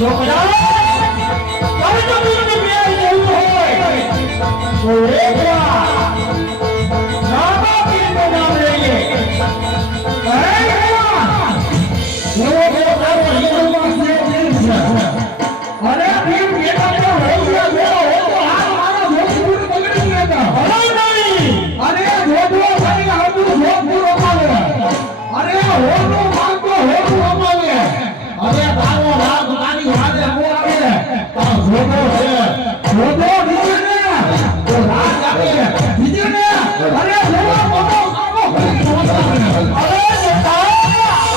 છોકરા તારે તો બીજું મેળ જેવું હોય તો એકલા નામા પીરનું નામ લઈએ એવો એવો તારો હિન્દુમાં સ્નેહ છે અરે પીર બેટા તો હોશિયા બેડો હો તો હાલ મારો જોધપુર બગડી ગયા હલાય નહીં અરે જોધવો ભાઈ આપણું જોધપુર અમારે અરે હોનું માંગતો હોનું અમારે અરે તારો રાગ મારી હાથે મોકલે આ જોધો છે જોધો નીચે ને તો રાગ આપે નીચે ને અરે જોધો મોટો કામો કરી જોધો અરે બેટા રાગ કામો આપણે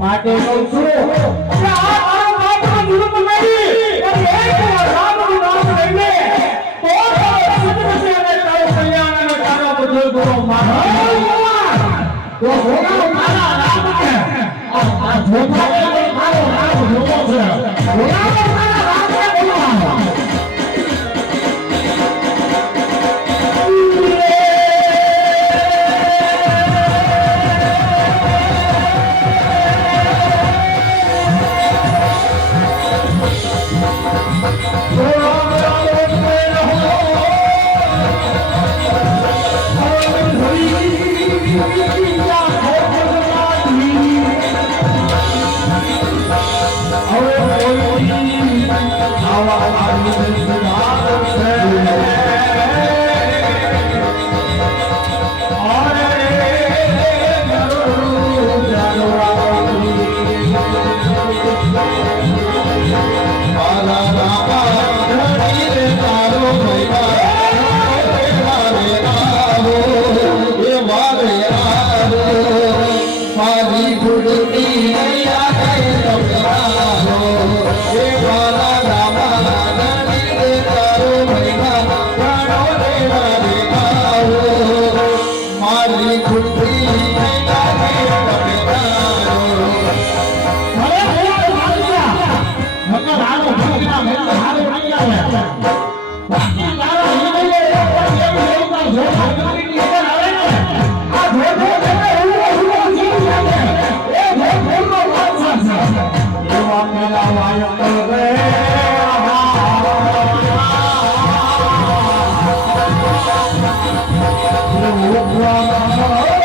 માટે કહું છું કે આ મારો બાપનો જુલમ નહીં અને એક વાર રામનું નામ લઈને તો સદગતિ અને તારો કલ્યાણ અને તારો બધો ગુરુ મારો તો ભોગા મારા રામ છે આ ભોગા મારો રામ ભોગો છે ભોગા મારા રામ છે બોલવાનો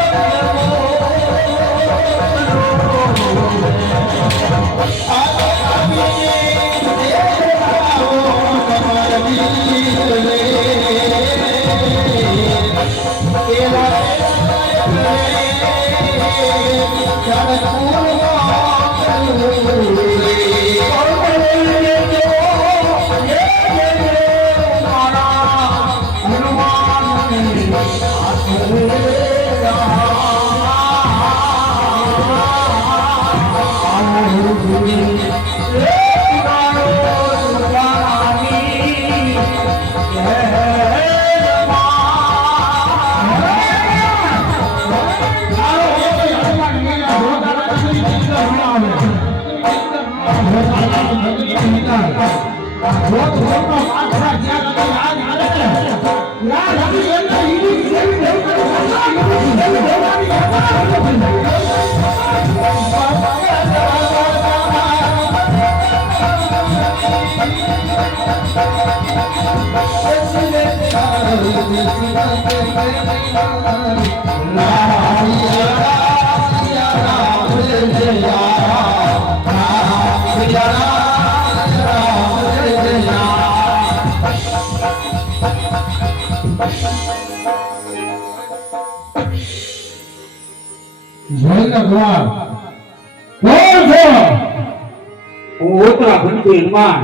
Yeah. મહેલના દ્વાર કોણ છો? હું ઓતરા ભંતી હનુમાન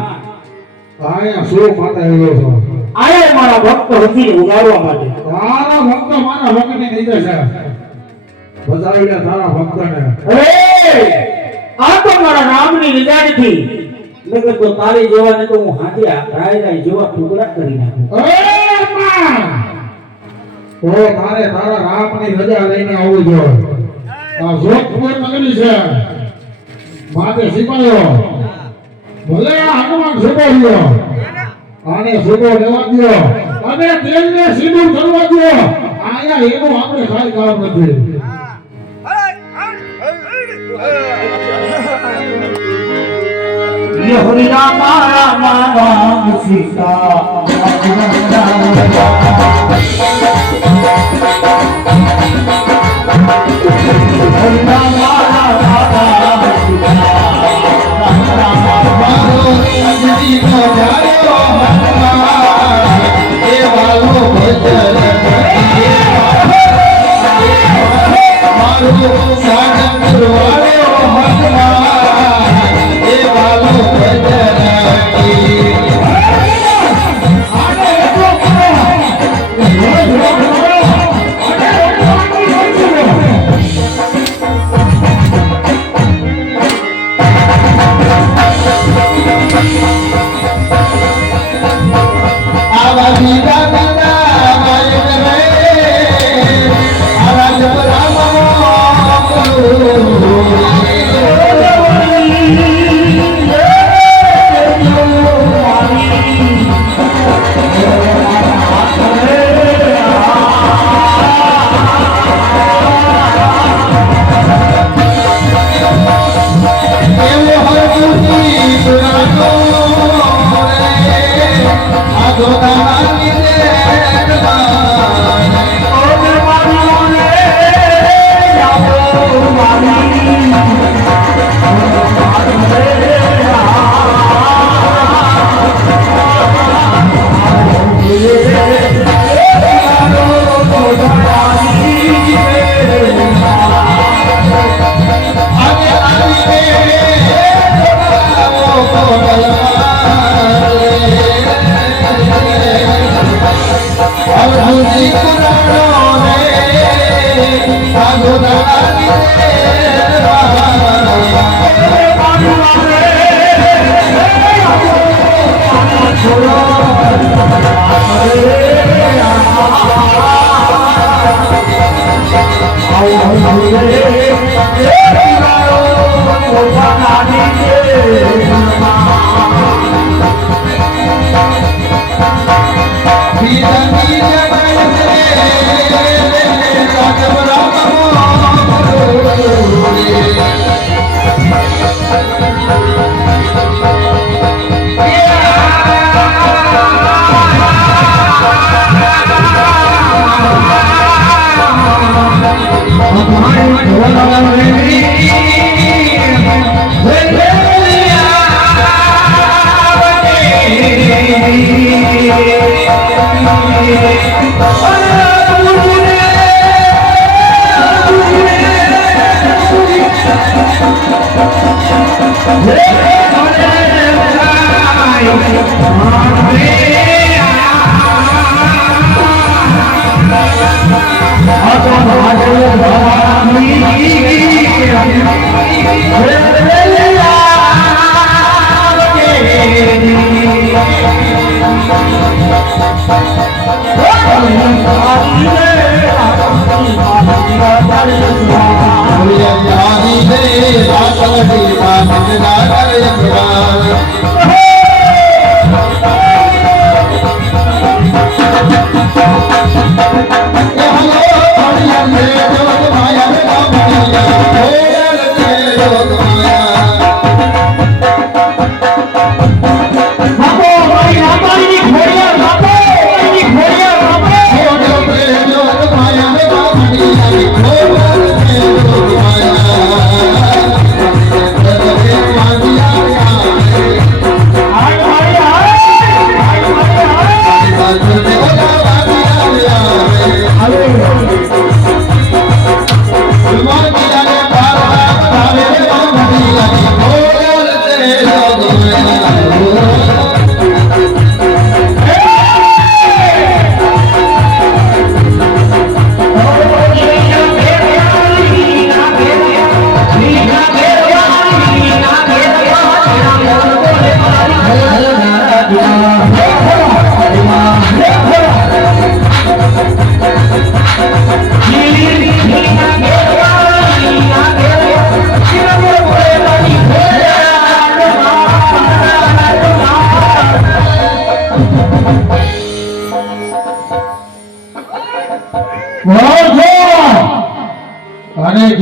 આયા શું માટે આવ્યો છો? આયા મારા ભક્ત હસીને ઉગાડવા માટે. તારા ભક્ત મારા ભક્તને નહીં જશે. બતાવી લે તારા ભક્તને. અરે આ તો મારા નામની નિદાનથી નગર તો તારી જેવાને તો હું હાથે રાય જેવા ટુકડા કરી નાખું. અરે અમ્મા! તો તારે તારા રામની રજા લઈને આવવું જોઈએ. આ જોધપુર નગરી છે. માથે સિપાયો ભલે આ હનુમાન સુબો ગયો આને સુબો લેવા દો અને તેલને સીધું કરવા દો. આયા એનું આપણે કાઈ કામ નથી. ये हरि राम राम राम सीता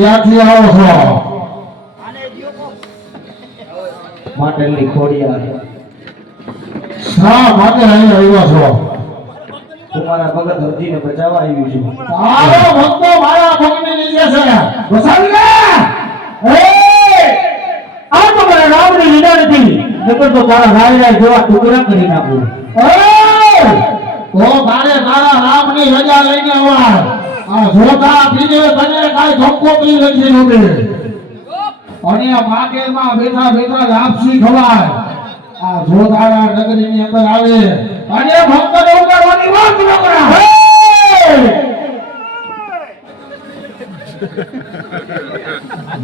ક્યાંથી આવો છો માટલી ખોડિયા શા માટે અહીં આવ્યા છો તમારા ભગત હરજીને બચાવવા આવ્યું છું તારો ભક્તો મારા ભગની નીચે છે બસાવી લે એ આ તો મારા રામની લીધા નથી નકર તો તારા રાયરા જેવા ટુકડા કરી નાખું એ તો તારે તારા રામની રજા લઈને આવા આ જોતા પીને તને કાઈ ધક્કો કરી નથી નોબે અને આ માર્કેટમાં બેઠા બેઠા લાપસી ખવાય આ જોતારા નગરીની અંદર આવે અને ભક્તને ઉગાડવાની વાત ન કરે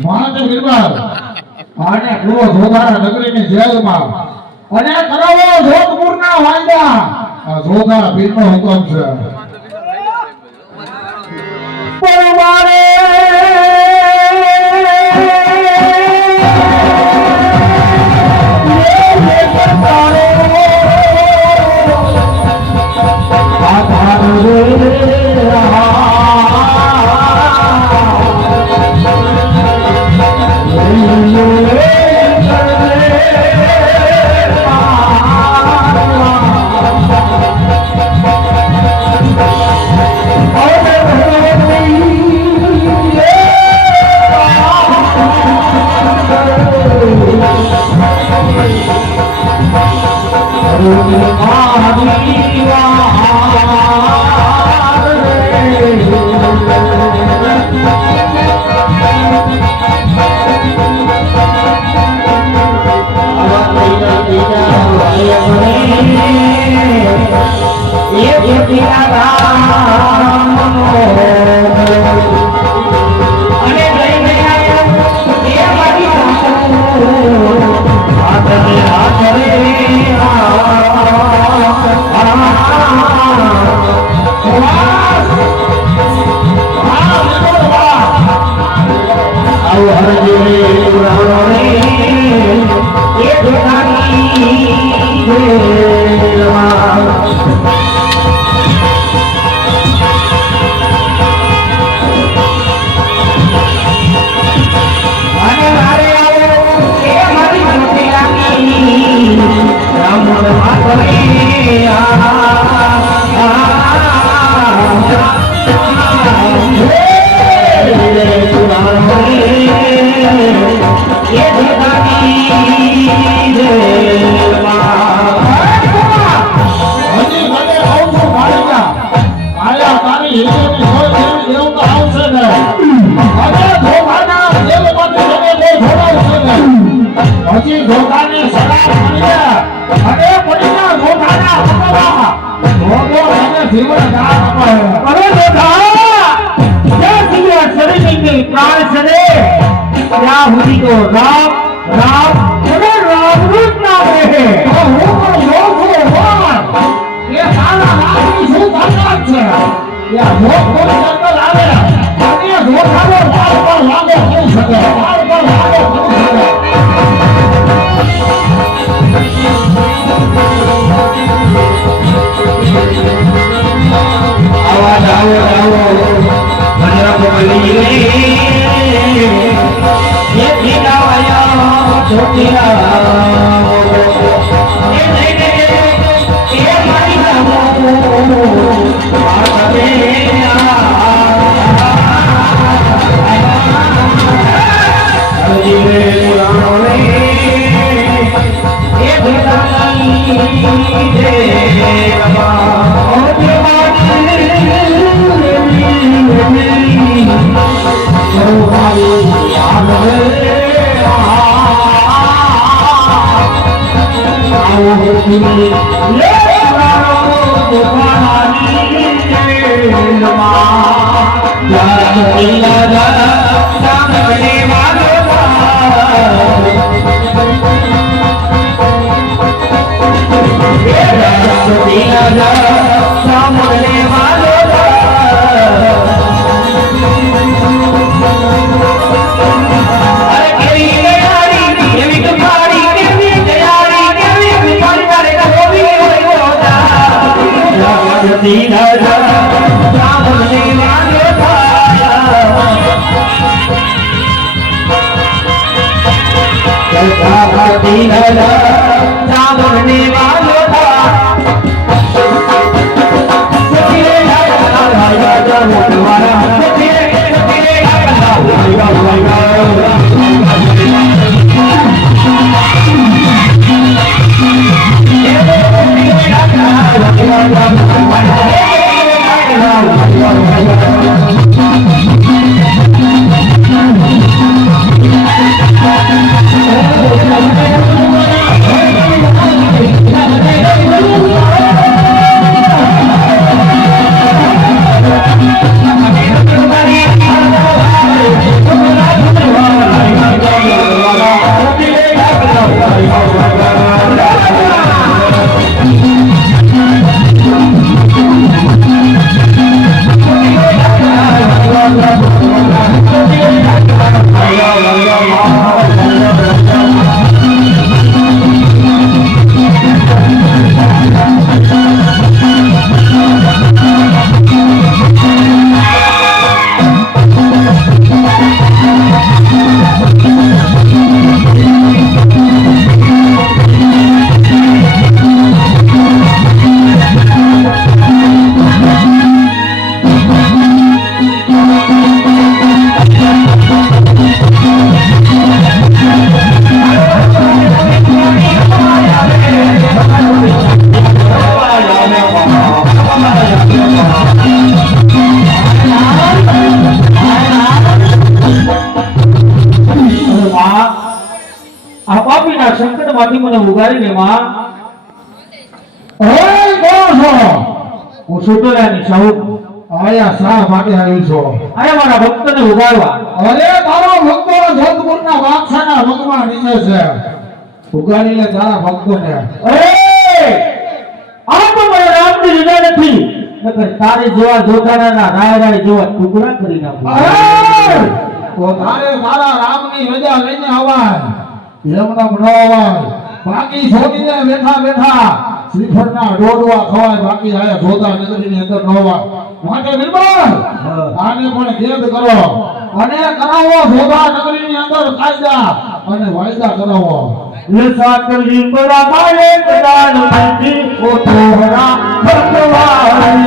માને બિરબલ આને પૂરો જોતારા નગરીની જેલમાં અને કરાવો જોધપુરના વાયદા આ જોતારા પીરનો હુકમ છે પરવારે હજી ધોકાને સલાહ મળ્યા અને પડીના ધોકાના અપવા ધોકો અને જીવન દાન અપાય અરે દેખા જ્યાં સુધી આ શરીરની પ્રાણ સદે ત્યાં સુધી તો રામ રામ અને રામનું જ નામ રહે તો હું પણ જોઉં છું પણ એ તારા રામની શું તાકાત છે એ ધોકો જંગલ આવે અને ધોકાનો પાર પર લાગો થઈ શકે પાર પર લાગો થઈ શકે આવાજ આવો આવો ભજરંગ બલી રે ये दिलाया छोटिया ये नहीं दे ये मारी जाओ आते जीवे पुराणों ने ये दिलानी दे આ પાપીના સંકટમાંથી મને ઉગારીને માં ઓય કોણ છો? હું સુતોરાની સાહુ આયા શા માટે આવી છો? આયા મારા ભક્તને ઉગારવા. અરે તારો ભક્તો જોધપુરના બાદશાહના ભગવાન નીચે છે. ઉગાડી લે તારા ભક્તોને. અરે આ તો મારા રામની લીલા નથી, નકર તારે જેવા જોધાના રાય જેવા ટુકડા કરી નાખું. અરે તો તારે તારા રામની રજા લઈને આવાય, એમના બનાવાય. બાકી છોડીને બેઠા બેઠા શ્રીફળના ડોડવા ખવાય, બાકી આયા જોધા નગરીની અંદર ન હોય. માટે બિરબલ આને પણ કેદ કરો અને કરાવો જોધા નગરીની અંદર કાયદા અને વાયદા કરાવો. લસાકલી બડા મારે કદાન નથી ઓ તોરા ભગવાન.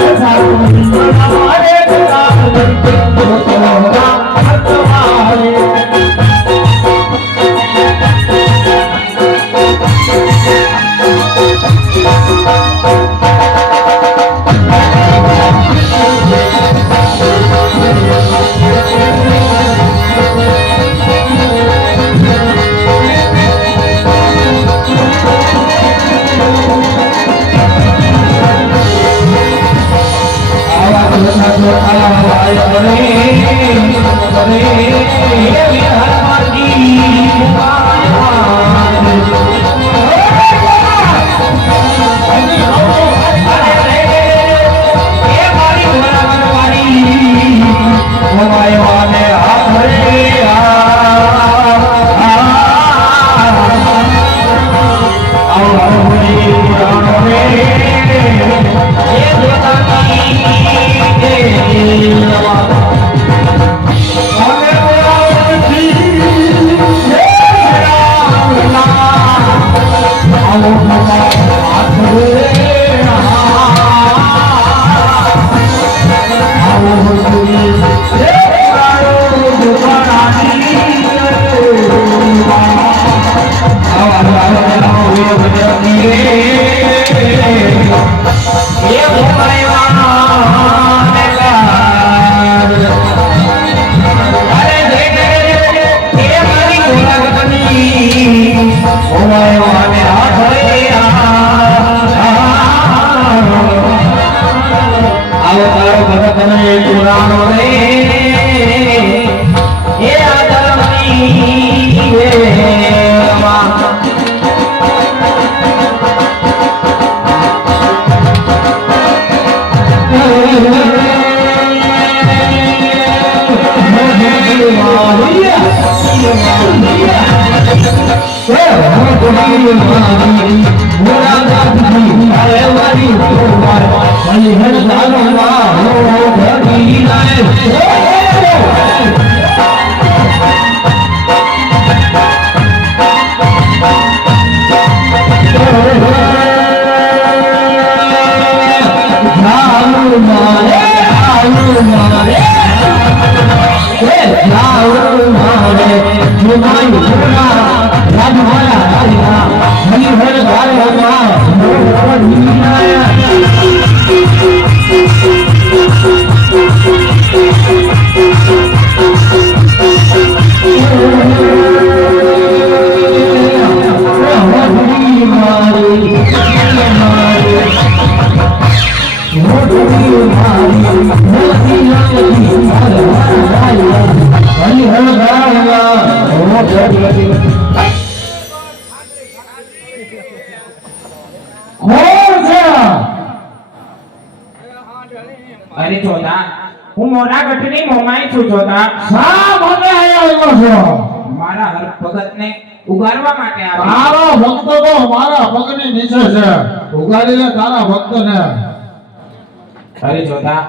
લસાકલી બડા મારે કદાન નથી ઓ તોરા ભગવાન. Hey, અલી હર જાનો માં હો ધરી લાય અરે જોતા હું મોરા ગઢની મોમાઈ છું જોતા શા મને આવ્યો છો મારા હર ભગતને ઉગારવા માટે આવ્યો તારો ભક્ત તો મારા પગની નીચે છે ઉગાડી લે તારા ભક્તને અરે જોતા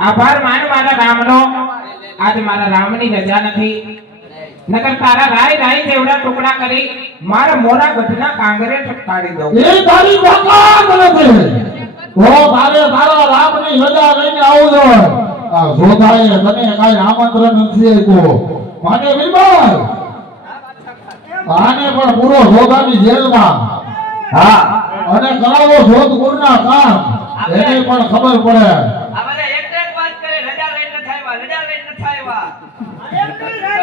આભાર માન મારા રામનો આજ મારા રામની રજા નથી નકર તારા રાય રાય જેવડા ટુકડા કરી મારા મોરા ગઢના કાંગરે ઠકાડી દઉં એ તારી વકાત નથી તો તારે તારા રામની રજા લઈને આવું જોઈએ આ જોધાએ તને કાઈ આમંત્રણ નથી આપ્યું મને બિલબલ આને પણ પૂરો જોધાની જેલમાં હા અને કરાવો જોધપુરના કામ એને પણ ખબર પડે આ બધા એક વાત કરે રજા લઈને થાય રજા લઈને થાય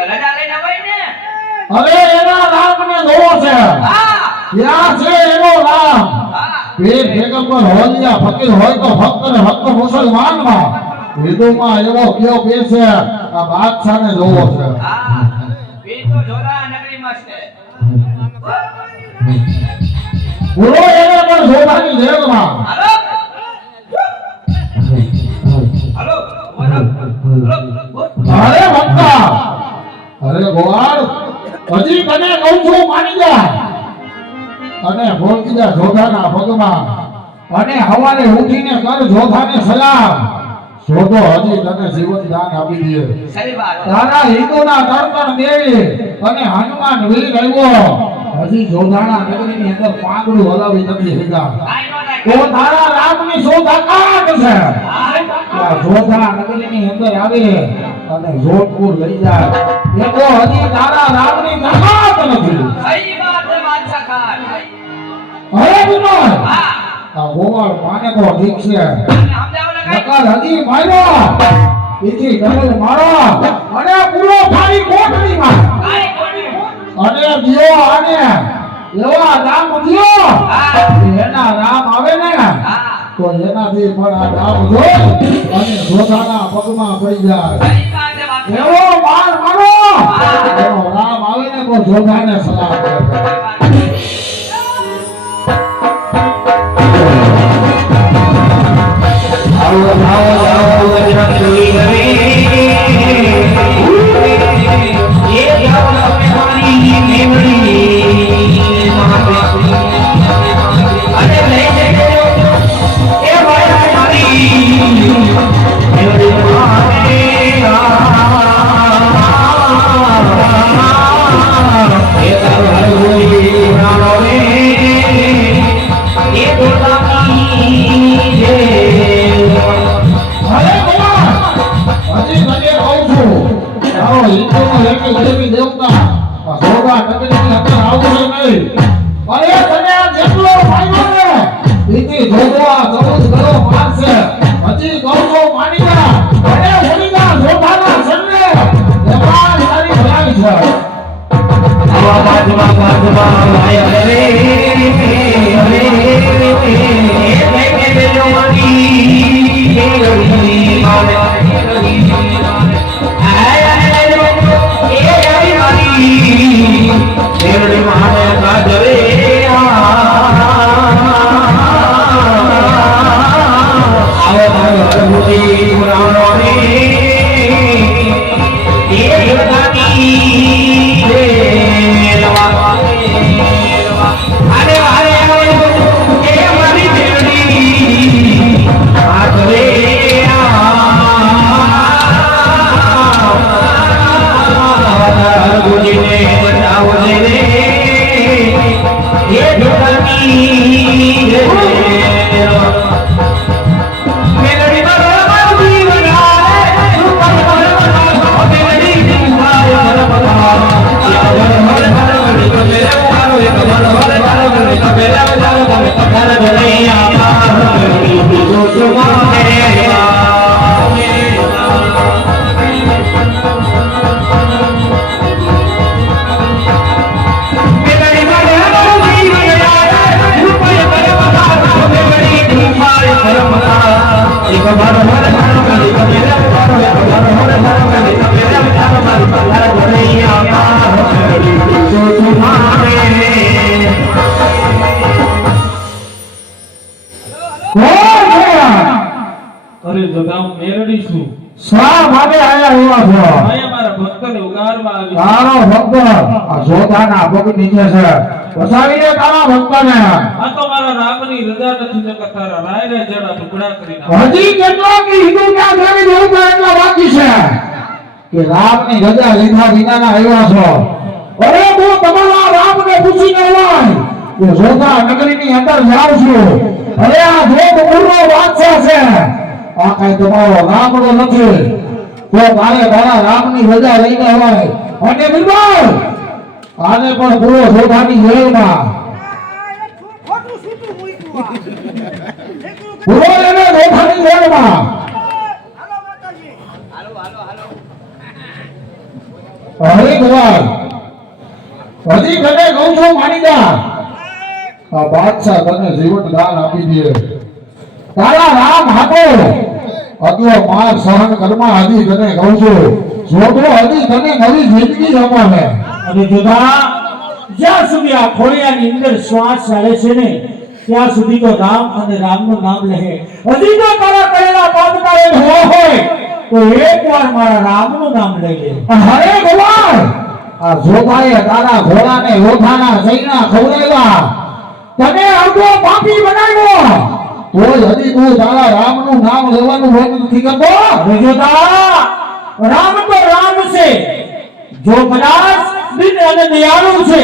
રજા લઈને હોય ને અરે એના રામને જોવો છે હા ત્યાં છે એનો રામ હા પીર પેગમ્બર હોલિયા ફકીર હોય તો ભક્ત ને ભક્ત મુસલમાનમાં હિન્દુમાં એવો કયો કે છે આ બાદશાહને જોવો છે હા એ તો જોરા નગરીમાં છે પૂરો એને પણ જોધાની જેલમાં હાલો હાલો અરે ભક્તા અરે ગોવાળ હજી તને કહું છું માની જા અને બોલકી જા જોધાના પગમાં અને હવારે ઉઠીને કર જોધાને સલામ જોધો હજી તને જીવન દાન આપી દે સહી વાત તારા હિન્દુના તળપણ દેવી અને હનુમાન વીર આવ્યો હજી જોધાના નગરીની અંદર પાંદડું હલાવી નથી લીધા કાઈ નો તો થાય તારા રામની શોધા કાક છે આ જોધા નગરીની અંદર આવી અને જોધપુર લઈ જાય એ તો હજી તારા રામની તાકાત નથી સહી વાત છે બાદશાહ ખાન હવે વિનોદ હા આ ગોવાળ માને તો ઠીક છે સમજાવો ને કઈ નકર હજી માર્યો એથી ડબલ મારો અને પૂરો થાળી કોટડીમાં કાઈ કોની અને દિયો આને એવા રામ દિયો હા એના રામ આવે ને હા તો એનાથી પણ આ રામ જોઈ અને જોધાના પગમાં પડી જાય સહી વાત છે બાદશાહ એવો માર મારો એવો રામ આવે ને તો જોધાને સલામ કરે આવો આવો આવો વચન જોઈ હવે એ જાવ મારી મેમરી અને લઈ જજો એ મારી મેમરી મારે એ તારો હોઈ રાણો રે એ દોડાની જે અરે ગોવાળ હજી તને કહું છું આવો હિન્દુનો એક દેવી દેવતા આ જોધા નગરીની અંદર આવશે નહીં અરે તને આ જેટલો ફાયદો ને એથી જોધો આ 14 ગળો મારશે હજી કહું છું માની જા અને હોલિકા જોધાના સન્ને એમાં તારી ભલાઈ છે આવા બાજમાં આયા રે રે રે જો મારી મારે આયા રે એ આવી મારી મેરડી મારે કાજરે આવો મારો અનુભૂતિ પુરાણો રે એ યોગાની રે લવા લડીશું. શા માટે આયા એવા છો? અહીંયા મારા ભક્તને ઉગારવા આવી. તારો ભક્ત આ જોતાના પગ નીચે છે, વસાવીને તારા ભક્તને. આ તો મારા રામની રજા નથી, નકર તારા રાયના જેડા ટુકડા કરી નાખ. હજી કેટલો કે હિન્દુ ક્યાં દેવી દેવતા એટલા બાકી છે કે રામની રજા લીધા વિનાના આવ્યા છો? અરે હું તમારા રામને પૂછીને હોય કે જોતા નગરીની અંદર જાઉં છું. અરે આ જોત પૂરો બાદશાહ છે, આ કઈ તમારો રામનો નથી. તો મારે મારા રામની રજા લઈને હોય અને બિલકુલ આને પણ પૂરો જોતાની જેલમાં પૂરો એને જોતાની જેલમાં. હરી ભગવાન હજી તને કહું છું માની જા, આ બાદશાહ તને જીવન દાન આપી દે. તારા રામ હાથો આટલો માર સહન કરમાં હજી તને કહું છું, જોતો હજી તને નવી જિંદગી જમાવે. અને જોતા જ્યાં સુધી આ ખોડિયાની અંદર શ્વાસ ચાલે છે ને ત્યાં સુધી તો રામ અને રામનું નામ લે. હજી તો તારા કરેલા પાપ તારે ધોવા હોય તો એકવાર મારા રામનું નામ લઈ લે. હરે ભગવાન આ જોતાએ તારા ઘોડાને લોથાના સૈના ખવડાવ્યા, તને અડધો પાપી બનાવ્યો, તોય હજી તું તારા રામનું નામ લેવાનું બંધ નથી કરતો. હવે જોતા રામ તો રામ છે, જો કદાચ દિન અને દયાળુ છે,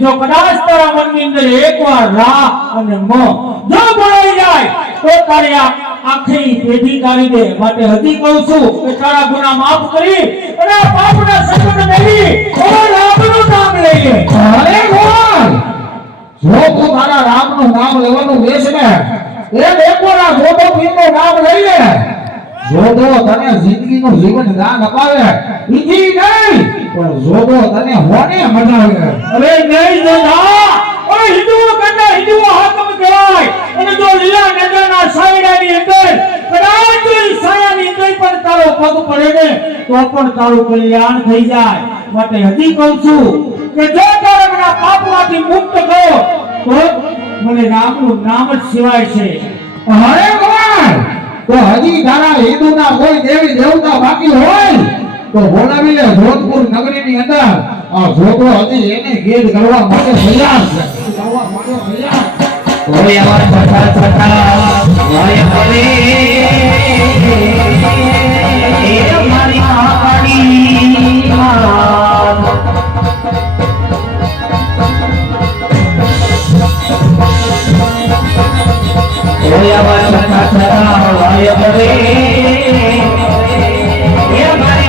જો કદાચ તારા મનની અંદર એકવાર રા અને મ જો બોલાઈ જાય તો તારી આખી પેઢી કાઢી દે. માટે હજી કહું છું કે તારા ગુનાહ માફ કરી અને આ પાપના સંકટ મેલી રામનું નામ લઈએ. અરે ભગવાન જો તું તારા રામનું નામ લેવાનું વેચ ને એ એકવાર જોતો પીરનું નામ લઈ લે, જોતો તને જિંદગીનું જીવન દાન અપાવે. ઈજી નહીં પણ જોતો તને હોને મનાવે. અરે નહીં જોતા, અરે હિન્દુઓ કરતા હિન્દુઓ હાકમ કહેવાય. અને જો લીલા નદીના સાયડાની અંદર કદાચ એ સાયાની અંદર પણ તારો પગ પડે ને તો પણ તારું કલ્યાણ થઈ જાય. માટે હજી કહું છું કે જો તારે મને પાપમાંથી મુક્ત કરો તો મને રામનું નામ જ સિવાય છે. અરે ભગવાન તો હજી તારા હિન્દુના કોઈ દેવી દેવતા બાકી હોય તો બોલાવી લે જોધપુર નગરીની અંદર. આ જોતો હજી એને ગેદ કરવા માટે તૈયાર છે, કરવા માટે તૈયાર. ઓય અમાર છઠા છઠા ઓય બોલે એ મારી મહાકાળી માં. ઓય અમાર છઠા છઠા ઓય બોલે એ મારી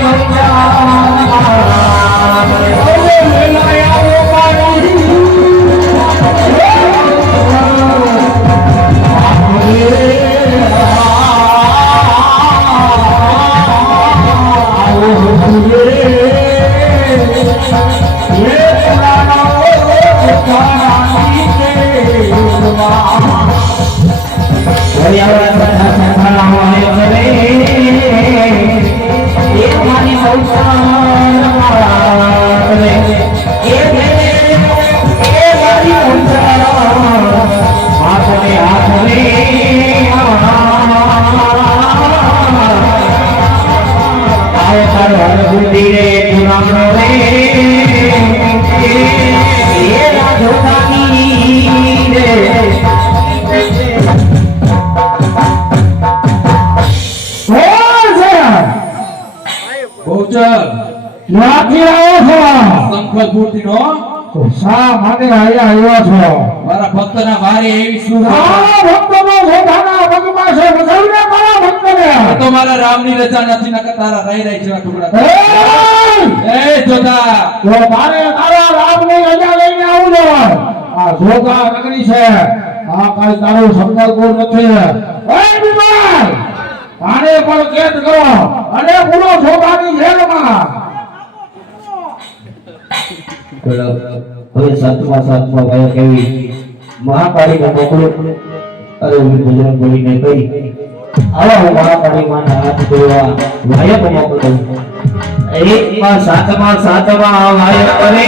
ક્યાંથી આવ્યો છો? સંખલપુરથીનો. તો શા માટે અહીંયા આવ્યો છો? મારા ભક્તના ભારે એવી શું તારા ભક્તનો જોધાના પગમાં છે, વસાવીને તારા ભક્તને. તો મારા રામની રજા નથી, નકર તારા રહી રહી જેવા ટુકડા. એ! એ જોતા તો મારે તારા રામની રજા લઈને આવું છે. આ જોધા નગરી છે, આ કાંઈ તારું સંકલ્પો નથી. એ બીમાર આને પણ કેદ કરો અને પૂરો જોધાની જેલમાં. હવે સાતમા ભાઈ કેવી મહાકાળી ને મોકલો. અરે બજરંગ બલીને કહી આવા હું મહાકાળી માને હાથ જોવા વાયક મોકલું. એકમાં સાતમા વાયક કરે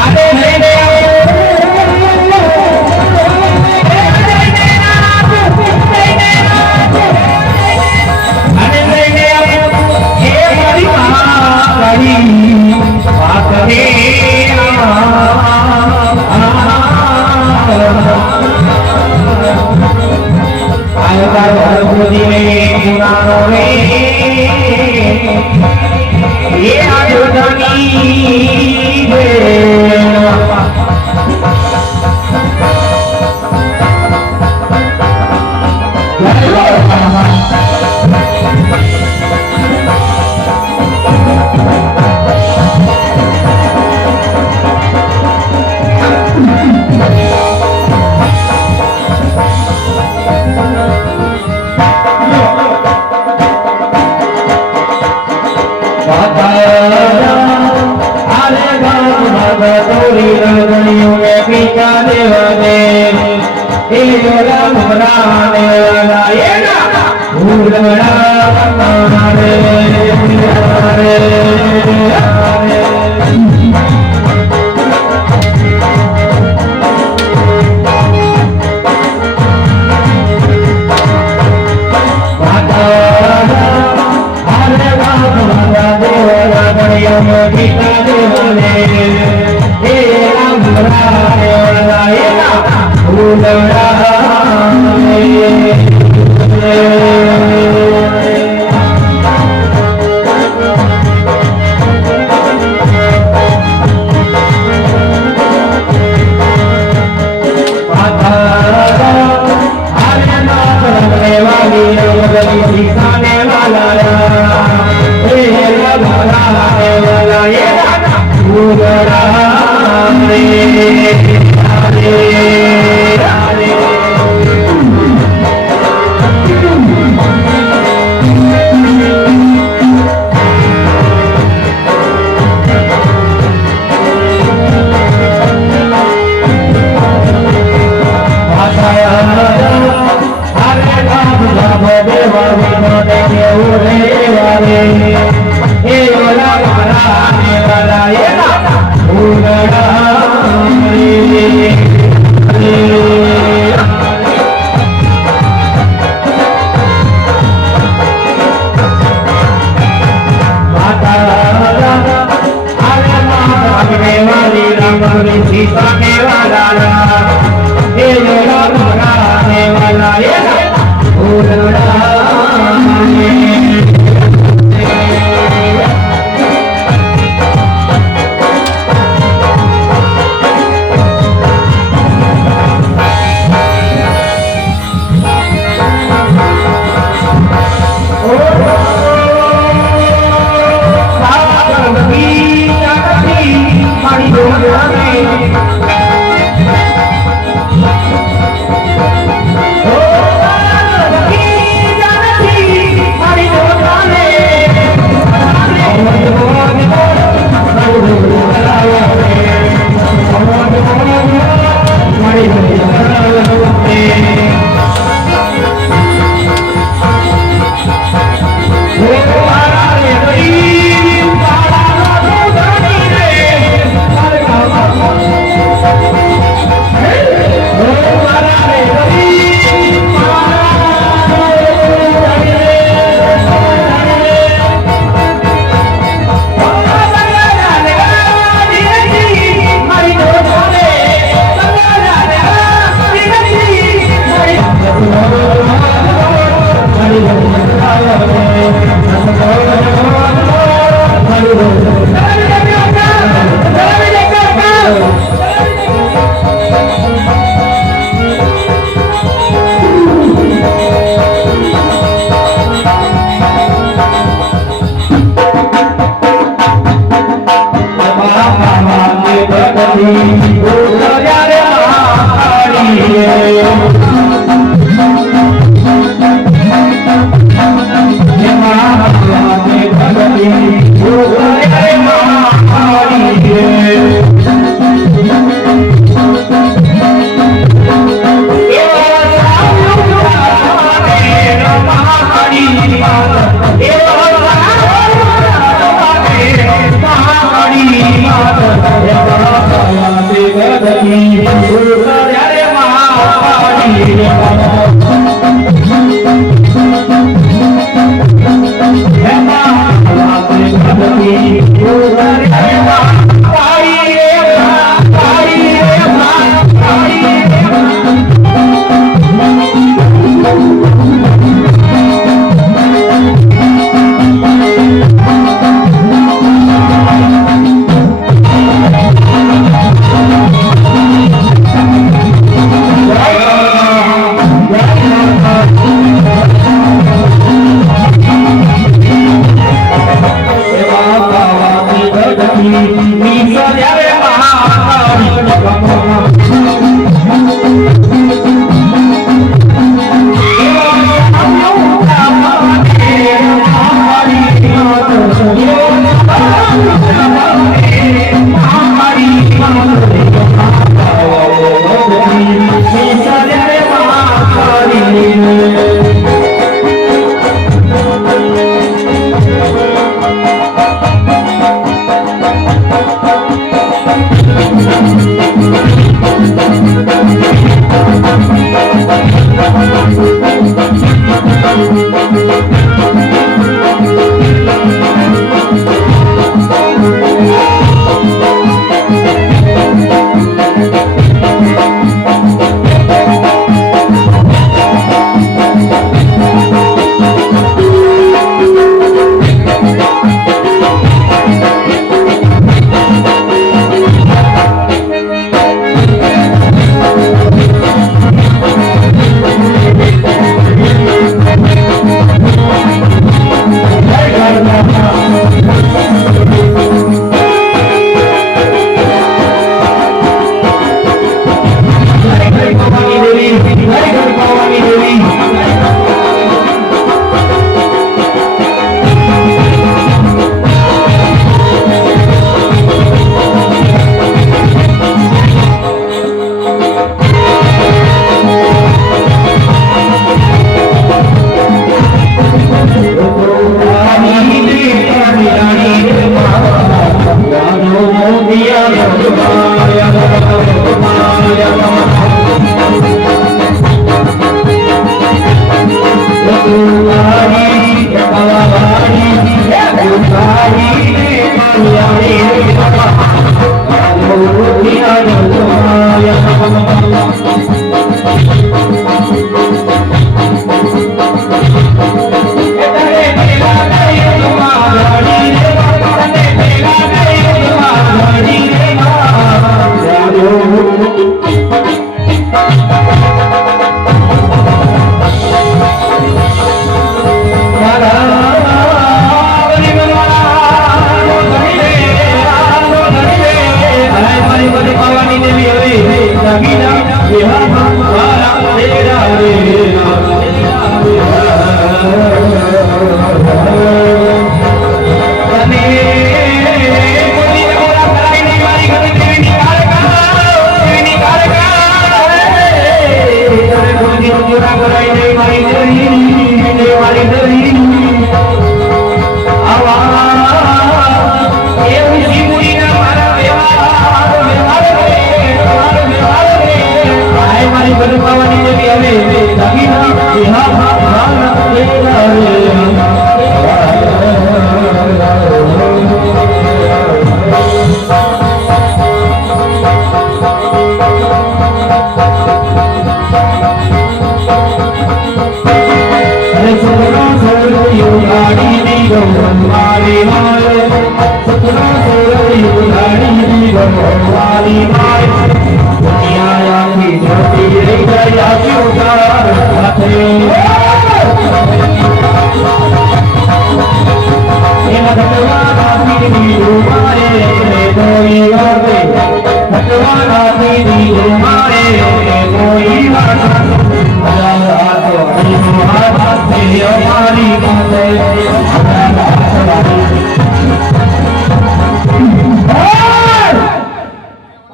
આને લઈને આવો પિતા દેવને એ રામ રામે રાયના ઉલડા મારે પિતા દેવને હે રામ રાયના ઉલડા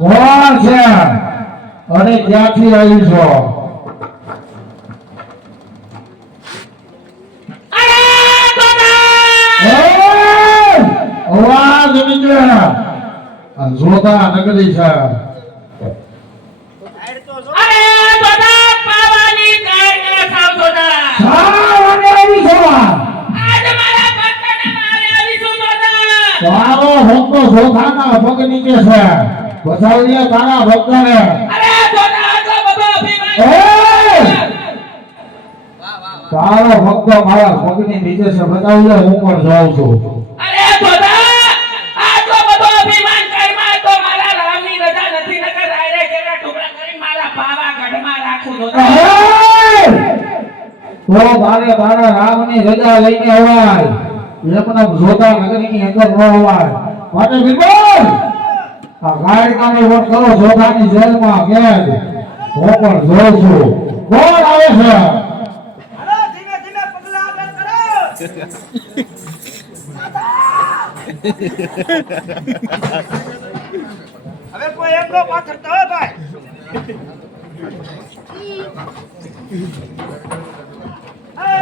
કોણ છે અને ક્યાંથી આવી છો? અવાજ નીચે આ જોતા નગરી છે. તારો ભક્તો જોતાના પગ નીચે છે. બચાવીએ તારા ભક્તને. તારો ભક્ત મારા પગની નીચે છે. બચાવીએ હું પણ જાઉં છું. તો તારે તારા રામની રજા લઈને અવાય. એકને જોતા નગરીની અંદર ન અવાય. માટે બિરબલ આ ગાયકાની વોટ કરો જોતાની જેલમાં કેદ. હું પણ જોઉં છું કોણ આવે છે. ધીમે ધીમે પગલા આગળ કરો. હવે કોઈ એમનો પાછળ તો ભાઈ.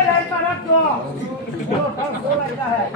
લાઈનમાં રાખજો. બોલાઈ જાય.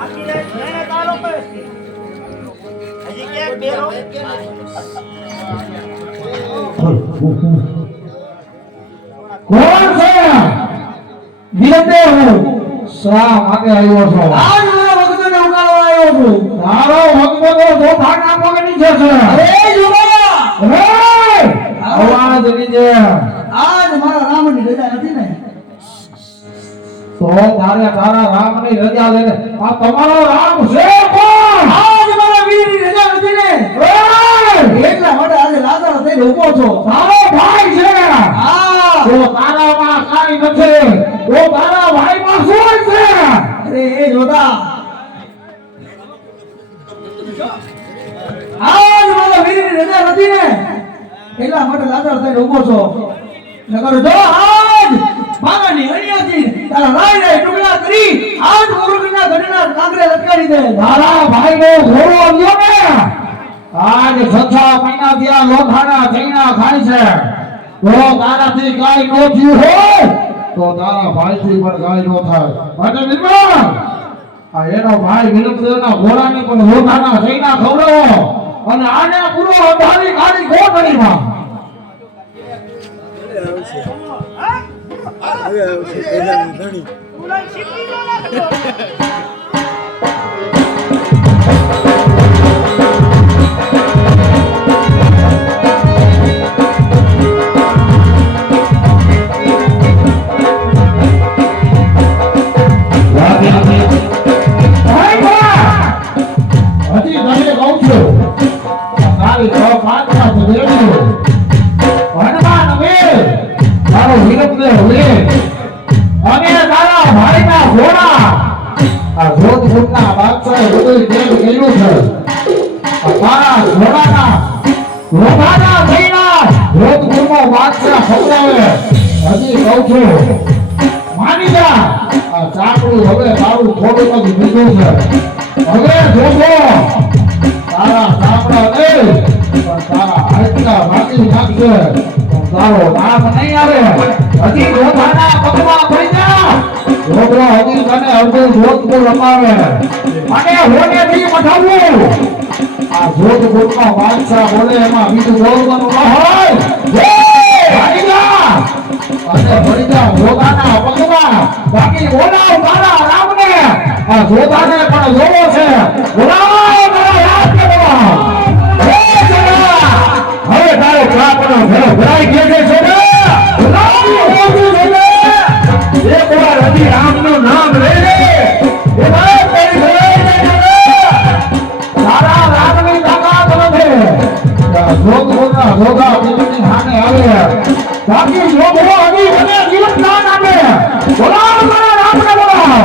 આખી રાત મહેનત આ લોકોએ કરી. હજી ક્યાંક બેરો? કોણ છે ધીરતે હું શા માટે આવ્યો છો આજ મારા ભક્તોને ઉગાડવા આવ્યો છું. તારો ભક્તો તો ધોખા કાપવા નીચે છે અરે જોગા, રે અવાજ નીચે આજ મારા રામની રજા નથી ને? તો તારે તારા રામની રજા લઈને આ તમારો રામ છે કોણ આજ મારા વીરની રજા નથી ને? રે એટલા માટે આજે લાચાર થઈને ઊભો છો. તારો ભાઈ છે હા, તો તારામાં કાંઈ નથી તો તારા ભાઈમાં શું છે અરે એ જોતા, આજ મારા વીરની રજા નથી ને? એટલા માટે લાચાર થઈને ઊભો છો. નકર જો આજ મારાની હરિયાથી તારા રાય રાય ટુકડા કરી આજ મુરુગના ગઢના કાંગરે લટકાવી દે. તારા ભાઈનો ઘોડો આવ્યો ને આજ 6 મહિના થયા લોથાના થઈના ખાય છે તો તારાથી કાઈ નો થયું હોય તો તારા ભાઈથી પણ કાઈ નો થાય માટે નિર્મળ આ એનો ભાઈ વિલંબદેવના ઘોડાને પણ લોથાના થઈના ખવડાવો અને આને પૂરો અંધારી કાઢી ગોઠણીમાં તું લઈ શીખી લો લાગતો. હજી તને કહું છું તારી 6-5 દેડ્યું હનુમાન વીર તારો વિલંબદેવ વીર અને તારા ભાઈના ઘોડા આ જોધપુરના બાદશાહે બધું તેલ કર્યું છે આ તારા ઘોડાના લોભાના થઈના જોધપુરનો બાદશાહ ખવડાવે હજી કહું છું માની જા આ ચાકડું હવે તારું થોડું બધું બીજું છે હવે જોજો તારા ચાપડા નહીં પણ તારા હાડકા ભાગી નાખશે પણ તારો નામ નહીં આવે હજી રોધાના પગમાં પડી જા છોકરો હજી તને અડધું જોધપુર રમાવે અને હોનેથી મઠાવવું આ જોધપુરનો બાદશાહ બોલે એમાં બીજું બોલવાનું ન હોય ભાગી જા અને પડી જા જોધાના પગમાં બાકી બોલાવ તારા રામને આ જોધાને પણ જોવો છે બોલાવ તારા રામને બોલાવ હે જગા હવે તારો પ્રાપનો ઘર ભરાઈ ગયો છે છોકરા બોલાવ એક વાર હજી રામનું નામ લઈ લે એ ભાઈ તેરી તારા રામની તાકાત નથી જોધપુરના જોધા બીજની સામે આવે બાકી જોધો હજી મને જીવન દાન આપે બોલાવ તારા રામને બોલાવ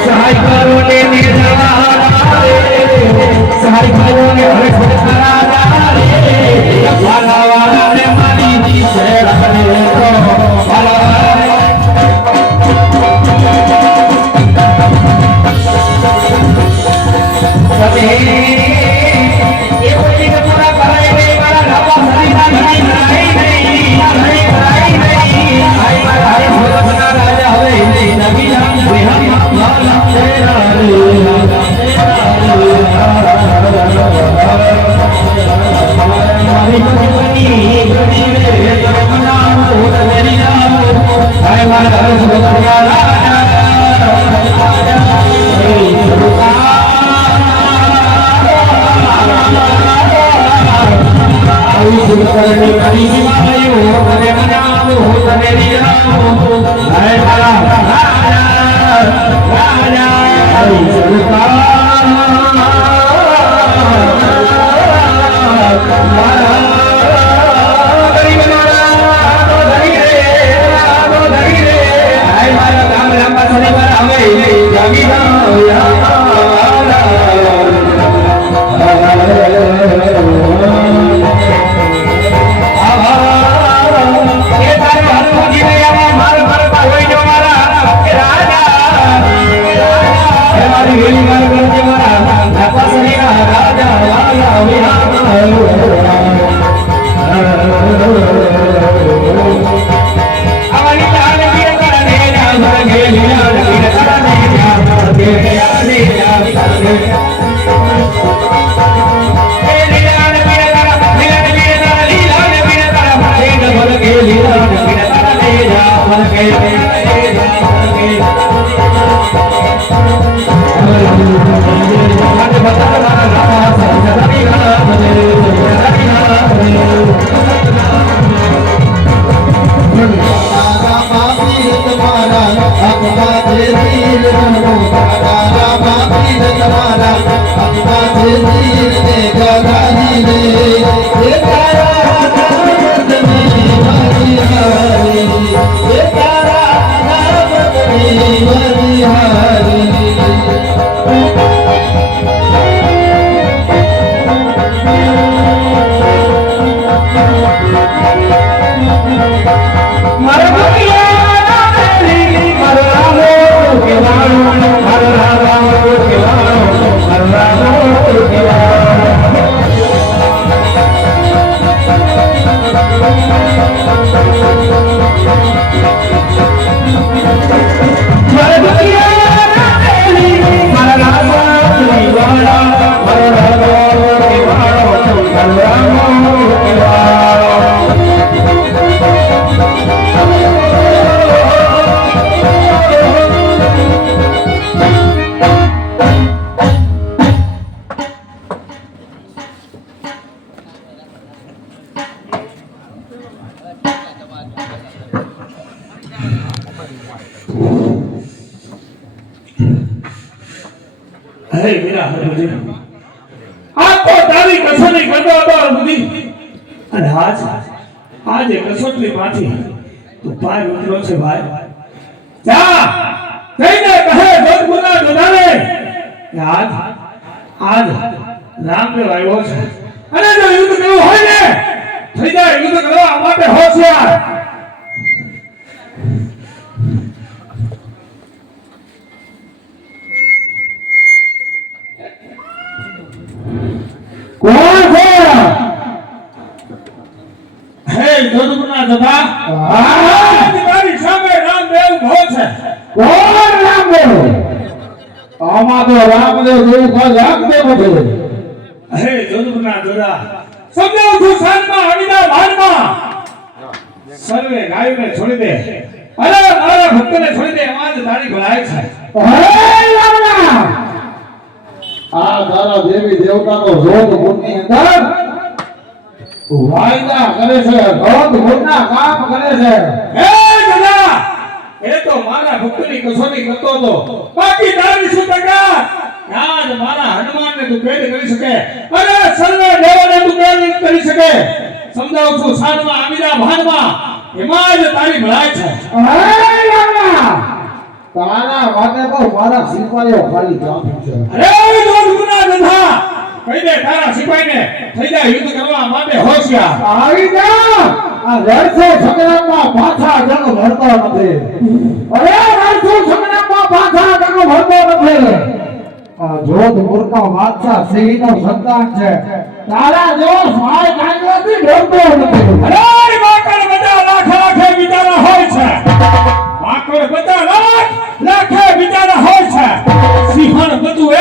સહાય કરો ને હે મીરા હરભજી આ તો તારી કસોટી કરતો હતો હરભજી અને આજે કસોટી માંથી તું પાર ઉતરો છે ભાઈ જા કહીને કહે જોધપુરના જોધાને કે આજ રામદેવ આવ્યો છે અને જો યુદ્ધ કરવું હોય ને થઈ જાય યુદ્ધ કરવા માટે હોશિયાર કોણ છે હે જોધપુરના જોધા મારી સામે રામદેવ ઉભો છે કોણ રામદેવ આમાં તો રામદેવ જેવું કોઈ રામદેવ નથી હે જોધપુરના જોધા સમજાવું છું સાંજમાં હરિના વાનમાં સર્વે ગાયોને છોડી દે અરે મારા ભક્તને છોડી દે એમાં જ તારી ભલાઈ છે હે રામના આ તારા દેવી દેવતાનો જોત મુનિ અંદર વાયદા કરે છે જોત મુનના કામ કરે છે હે દાદા એ તો મારા ભક્તની કસોટી કરતો હતો બાકી તારી શું ટકા આજ મારા હનુમાનને તું કેદ કરી શકે અરે સર્વે દેવોને તું કેદ કરી શકે સમજાવું છું સાતમાં આમીના ભાનમાં એમાં જ તારી ભલાઈ છે હે રામના તારા માટે તો મારા સિપાહીઓ ખાલી કાફી છે અરે જોધપુરના જોધા કહી દે તારા સિપાહીને થઈ જાય યુદ્ધ કરવા માટે હોશિયાર આવી જા આ રણછો સંગ્રામમાં પાછા જંગ ભરતો નથી અરે રણછો સંગ્રામમાં પાછા જંગ ભરતો નથી આ જોધપુરનો બાદશાહ સિંહનો સંતાન છે તારા જેવો સ્માય કાંગવાથી ડરતો નથી અરે માકડ બધા લાખે બિચારા હોય છે માકડ બધા લાખે બિચારા હોય છે સિંહણ બધું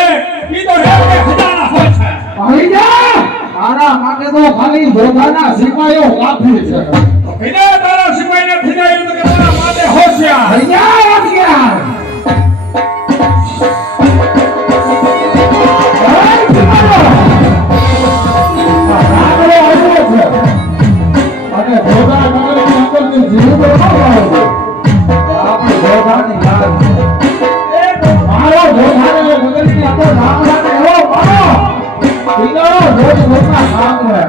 ઈ તો એક ખજાના હોય છે આવી જા તારા માટે તો ખાલી જોધાના સિપાહીઓ કાફી છે તો કીધે તારા સિપાહીને ખીજાય યુદ્ધ કરવા માટે હોશિયાર હૈયા હૈયા અને ભોગા નગરની અંદરથી જીવ આપણે ભોગાની યાદ મારો ભોગાને નગરની અંદર રામરાને એવો મારો ઈગળો રોજ રોજના કામ કરે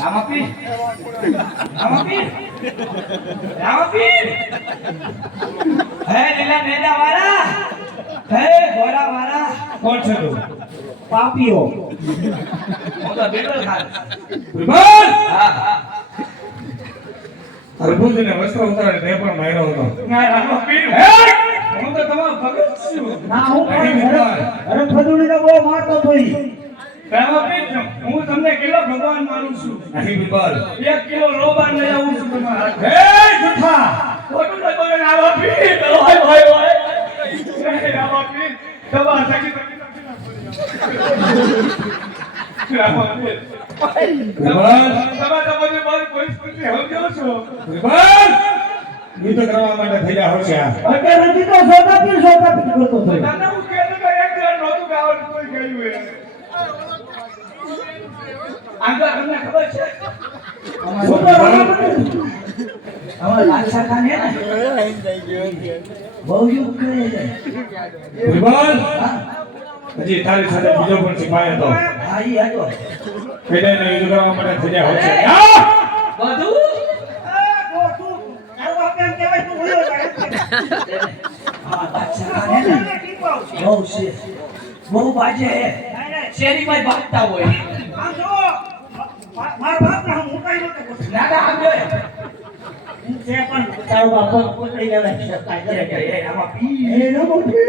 રામાપીર રામાપીર રામાપીર હે લીલા નેડા વાળા હે ગોરા વાળા કોણ છે તું? પાપીઓ હું તો બિરબલ ખાન બિરબલ! હા હા હરભુજને વસ્ત્ર ઉતારે તે પણ માર્યો હતો. ના રામાપીર હું તો તમારો ભગત છું. ના હું નહીં બિરબલ. અરે ફદુડીને બહુ મારતો તો ઈ. રામાપીર હું તમને કિલો ભગવાન માનું છું નહીં બિરબલ. 1 કિલો લોબાન લઈ આવું છું તમારા હે જુઠ્ઠા! ખોટું ન બોલો રામાપીર ઓય ઓય ઓય હે રામાપીર તમારા સગી રામાપીર બિરબલ! તમે તમારી મારી પરિસ્થિતિ સમજો છો બિરબલ! યુદ્ધ કરવા માટે થયા હોશિયાર. અત્યારે નથી તો સોદાપીર કરતો થયો. તને હું કહેતો તો એક જણ નહોતું કે આવડતું તોય ગયું હે આંગા તમને ખબર છે હું તો રમાડું. અમાર લાલસા ખાન હે ને બહુ યુગ કરે છે બિરબલ! હજી તારી સાથે બીજો પણ સિપાહી હતો. હા ઈ હતો પેડાઈને યુદ્ધ કરવા માટે થયા હોશિયાર. બધું તો તું તારો બાપ એમ કહેવાય તું ભૂલ્યો જાય. હા બાદશાહ ખાન હે ને તને ટીપાવ છે. બહુ છે બહુ બાજે હે શેરીમાં બાજતા હોય આમ જો મારા બાપને હું મુકાઈ નતો કરતો. ના ના આમ જોય હું છે પણ તારો બાપ પકડી લેવાય છે કાંઈ કરે. એ આમાં પી એ રમોટી.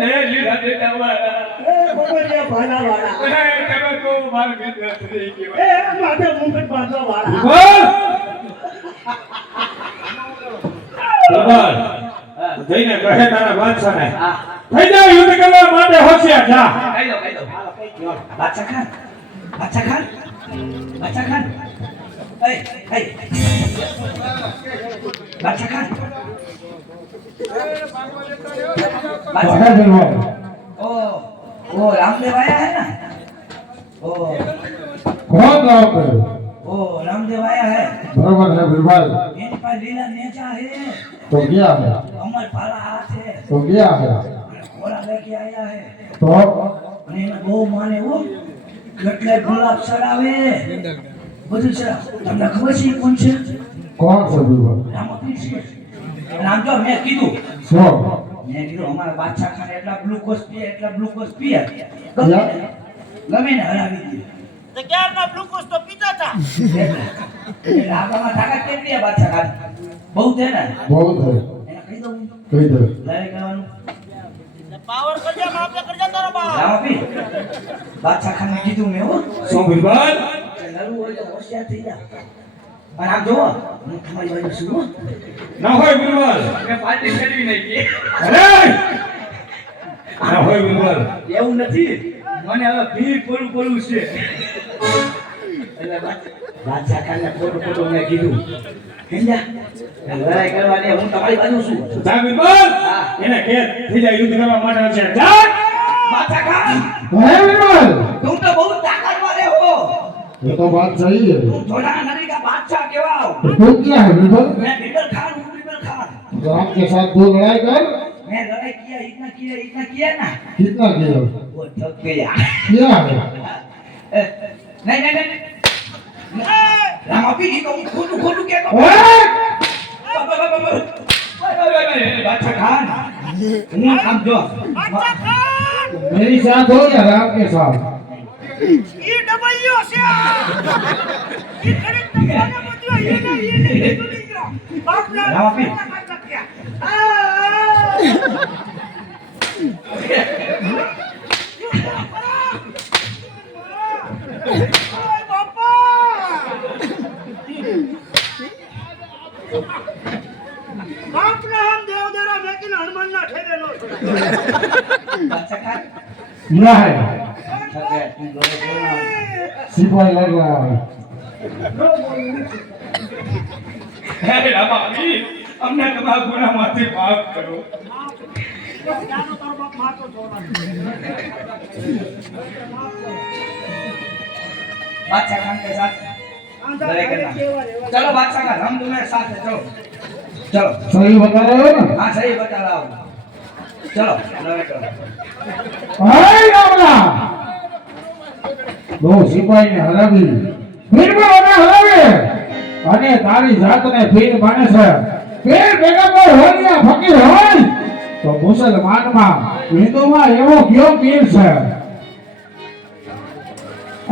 એ લીલા દેતા વાળા એ બબડિયા ભાલા વાળા. એ તમે તો માર મિત્ર થઈ ગયો એ માથે મુંગટ બાંધવા વાળા. બિરબલ! જઈને કહે તારા બાદશાહને હા થઈ જાવ યુદ્ધ કરવા માટે હોશિયાર જા. કહી દો બાદશાહ ખાન બાદશાહ ખાન બાદશાહ ખાન એ બાદશાહ ખાન કહે બિરબલ ओ रामदेव आया है ना ओ કોણ ગાવ કરે ओ रामदेव आया है બરોબર છે બિરબલ इन पर लीला नेचा है તો ગયા હે अमर पाला हाथ है તો ગયા હે घोड़ा लेके आया है તો અને એને બહુ માને હો એટલે ગુલાબ ચડાવે બધું ચડાવે તમને ખબર છે ઈ કોણ છે કોણ છે બિરબલ રામાપીર છે. અને આમ જો મેં કીધું અમારા બાદશાહ ખાને એટલા ગ્લુકોઝ પીએ ગમે ને હરાવી દે. તો ક્યારના ગ્લુકોઝ તો પીતા હતા. એટલે આપણામાં તાકાત કેટલી છે બાદશાહ ખાને? બહુ છે ને? બહુ થાય. એને કહી દઉં કહી દે. લડાઈ કરવાનું. પાવર કરજે માપે કરજે તારો બાપ. લાવો પી. બાદશાહ ખાને કીધું મેં હો. શું બિરબલ નરું હોય તો હોશિયાર થઈ જા. અને આમ જોવો હું તમારી બાજુ છું હો. ના હોય બિરબલ મેં પાર્ટી કરી નાખી. અરે ના હોય બિરબલ એવું નથી, મને હવે ભીડ પડવું છે. એટલે બાદશાહ ખાને ખોટું મેં કીધું સમજ્યા? લડાઈ કરવાની હું તમારી બાજુ છું. જા બિરબલ એને કે થઈ જાય યુદ્ધ કરવા માટે છે જા બાદશાહ ખાન હે વિમલ, तुम तो बहुत ताकत वाले हो. ये तो बात सही है. तुम थोड़ा नदी का बादशाह कहवाओ. तू क्या है विमल? मैं बिरबल खान हूँ, बिरबल खान. राम के साथ दो लड़ाई कर. मैं लड़ाई इतना किया ना कितना किया? वो थक गया. क्या है? नहीं राम अभी ही तो खोटू क्या कहूँ? बादशाह खान હું આમ જો બાદશાહ ખાન मेरी साथ हो या राम के साथ? ઈ ડબલ્યુ છે. ઈ ખરી તને બધું એને ચૂલી ગયો. બાપના રામ આપી. બાપના હમ દેવદારા મેકીને હનુમાનના ઠેરે નો બાદશાહ ખાન क्या है? थक गया तुम दोनों बोलना. सिपाही लग रहा है. હે રામાજી અમને તમારા ગુનાહમાંથી માફ કરો જાનો તારો બાપ મારતો છોડવાનો. बादशाह खान के साथ लड़ाई करना. चलो बादशाह खान हम तुम्हारे साथ हैं. चलो सही बता रहे हो ना? हाँ सही बता रहा हूँ. चलो लड़ाई करो. हाय रामला, दो सिपाही ने हरावी, बिरबल ने हरावे, અને તારી જાતને ફીર માને છે. ફીર પેગમ્બર હોય ફકીર હોય તો મુસલમાનમાં હિન્દુમાં એવો કયો પીર છે?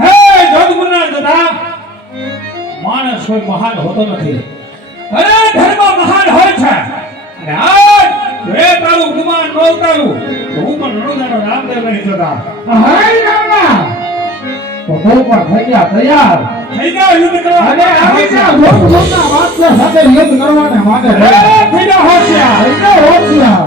હે જગગુના દાદા માણસ કોઈ મહાન હોતો નથી અરે ધર્મ મહાન હોય છે અને આજ એ તારું ગુમાન ન ઉતારું તો હું પણ રણુજાનો રામદેવ નહીં જોતા હાય રામલા, તો તું પણ થઈ ગયા તૈયાર થઈ ગયા યુદ્ધ કરવા અને આવી જા લોકના વાત્સલ્ય સાથે યુદ્ધ કરવાને માટે એ થઈ ગયા હોશિયાર થઈ જા હોશિયાર.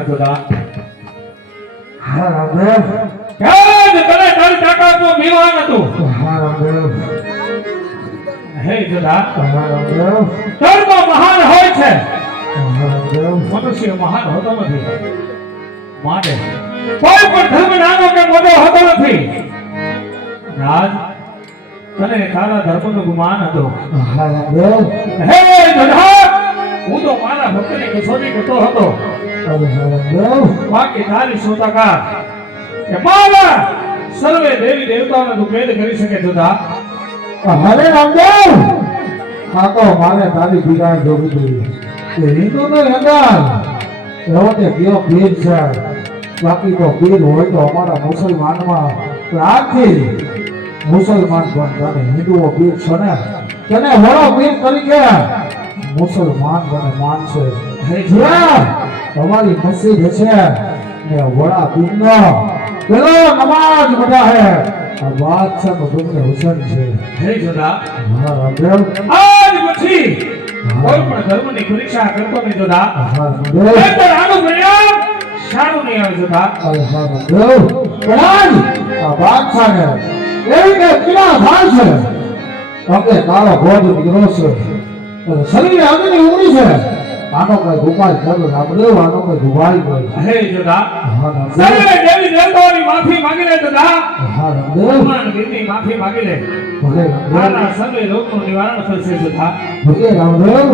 ના જોડા હા રામદેવ ક્યાં તને તારી તાકાતનું વિમાન હતું હા રામદેવ હે જોડા હા રામદેવ ધર્મ મહાન હોય છે હા રામદેવ મનુષ્ય મહાન હોતો નથી માટે કોઈ પણ ધર્મ નાનો કે મોટો હોતો નથી રાજ તને તારા ધર્મનું ગુમાન હતું હા રામદેવ હે જોડા હું તો મારા ભક્તની કસોટી કરતો હતો અરે હા રામદેવ બાકી તારી શોતાકાર કે મારા સર્વે દેવી દેવતાઓને તું કેદ કરી શકે જોડા અરે રામદેવ આ તો મારે તારી પીડાણ જોવી જોઈએ એ હિન્દુ ને હંગાર એવો તે કયો પીર છે બાકી તો પીર હોય તો અમારા મુસલમાનમાં આજથી મુસલમાન પણ તને હિન્દુઓ પીર છે ને તેને વડો પીર તરીકે મુસલમાન તને માનશે જ્યાં તમારી મસ્જિદ હશે ને વડા પીરનો પેલો નમાજ બધા હે આ બાદશાહ નો પુત્ર હુસેન છે હે જોડા હા રામદેવ આજ પછી કોઈ પણ ધર્મની પરીક્ષા કરતો નહીં જોડા હા રામદેવ નહીંતર આનું પરિણામ સારું નહીં આવે જોડા અરે હા રામદેવ પણ આ બાદશાહ ને એવી કે પીડા થાય છે અંગે તારો ભોજ નીકળો છે અને શરીરે આગળની ઉમરી છે આનો કઈ ઉપાય કરો રામદેવ આનો કઈ ઉપાય કરો હે જોડા હા રામદેવ સર્વે દેવી દેવતાઓની માફી માંગી લે જોડા હા રામદેવ ભગવાન વીરની માફી માંગી લે ભલે રામદેવ મારા સર્વે રોગનું નિવારણ થશે જોડા ભલે રામદેવ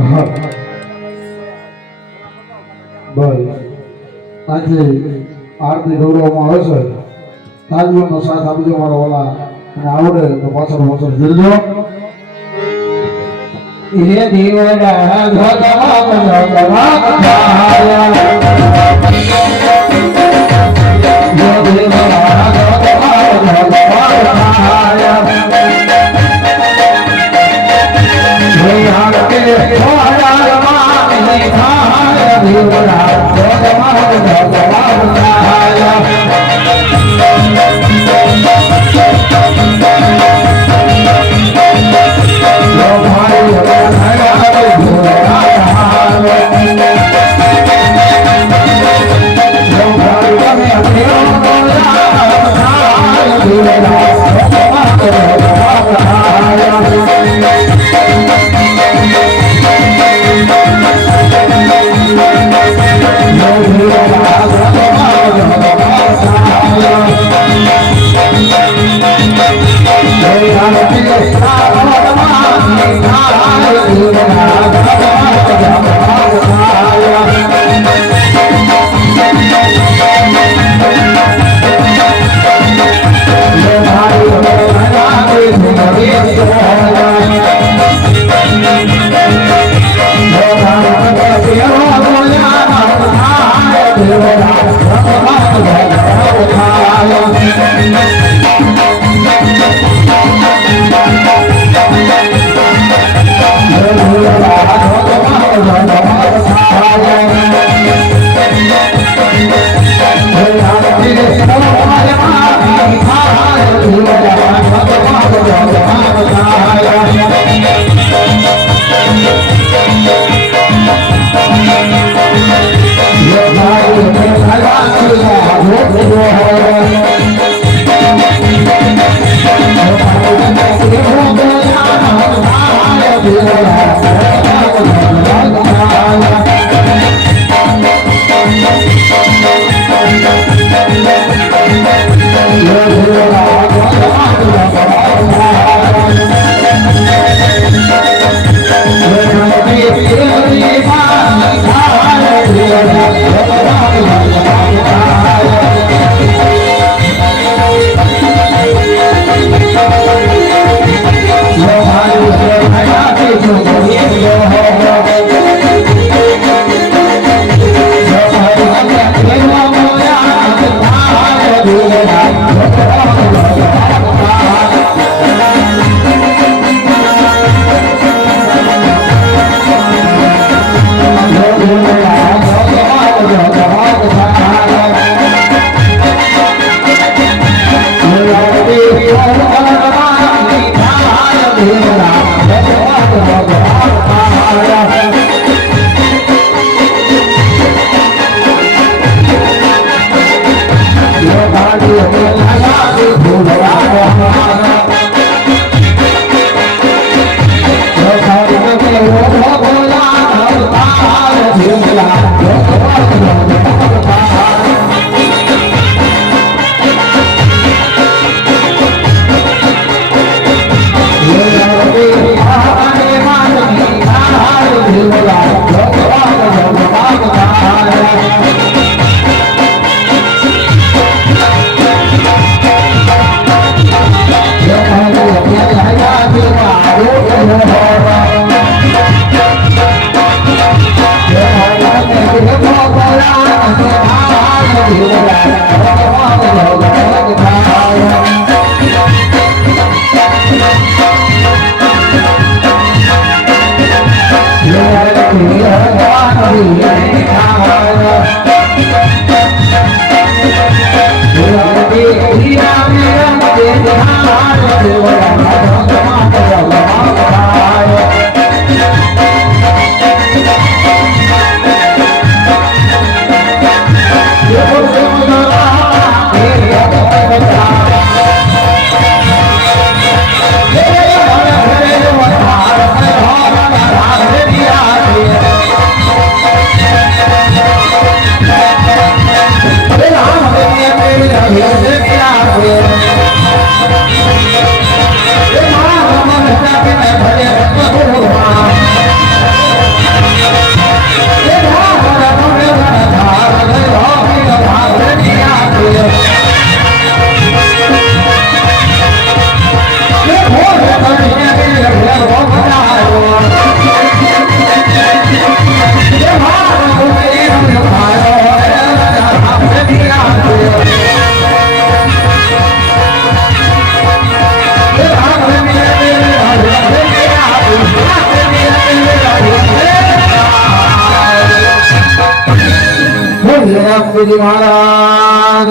હા બસ આજે આરતી ગૌરવમાં આવે છે તાલીઓનો સાથ આપજો મારા વાલા અને આવડે તો પાછળ પાછળ જોજો એ દીવડા ધોધવા ધોધવા ખાયા એ દીવડા ધોધવા ધોધવા ખાયા હે આકે થોડા માને ખાયા દીવડા ધોધવા ધોધવા ખાયા महाराज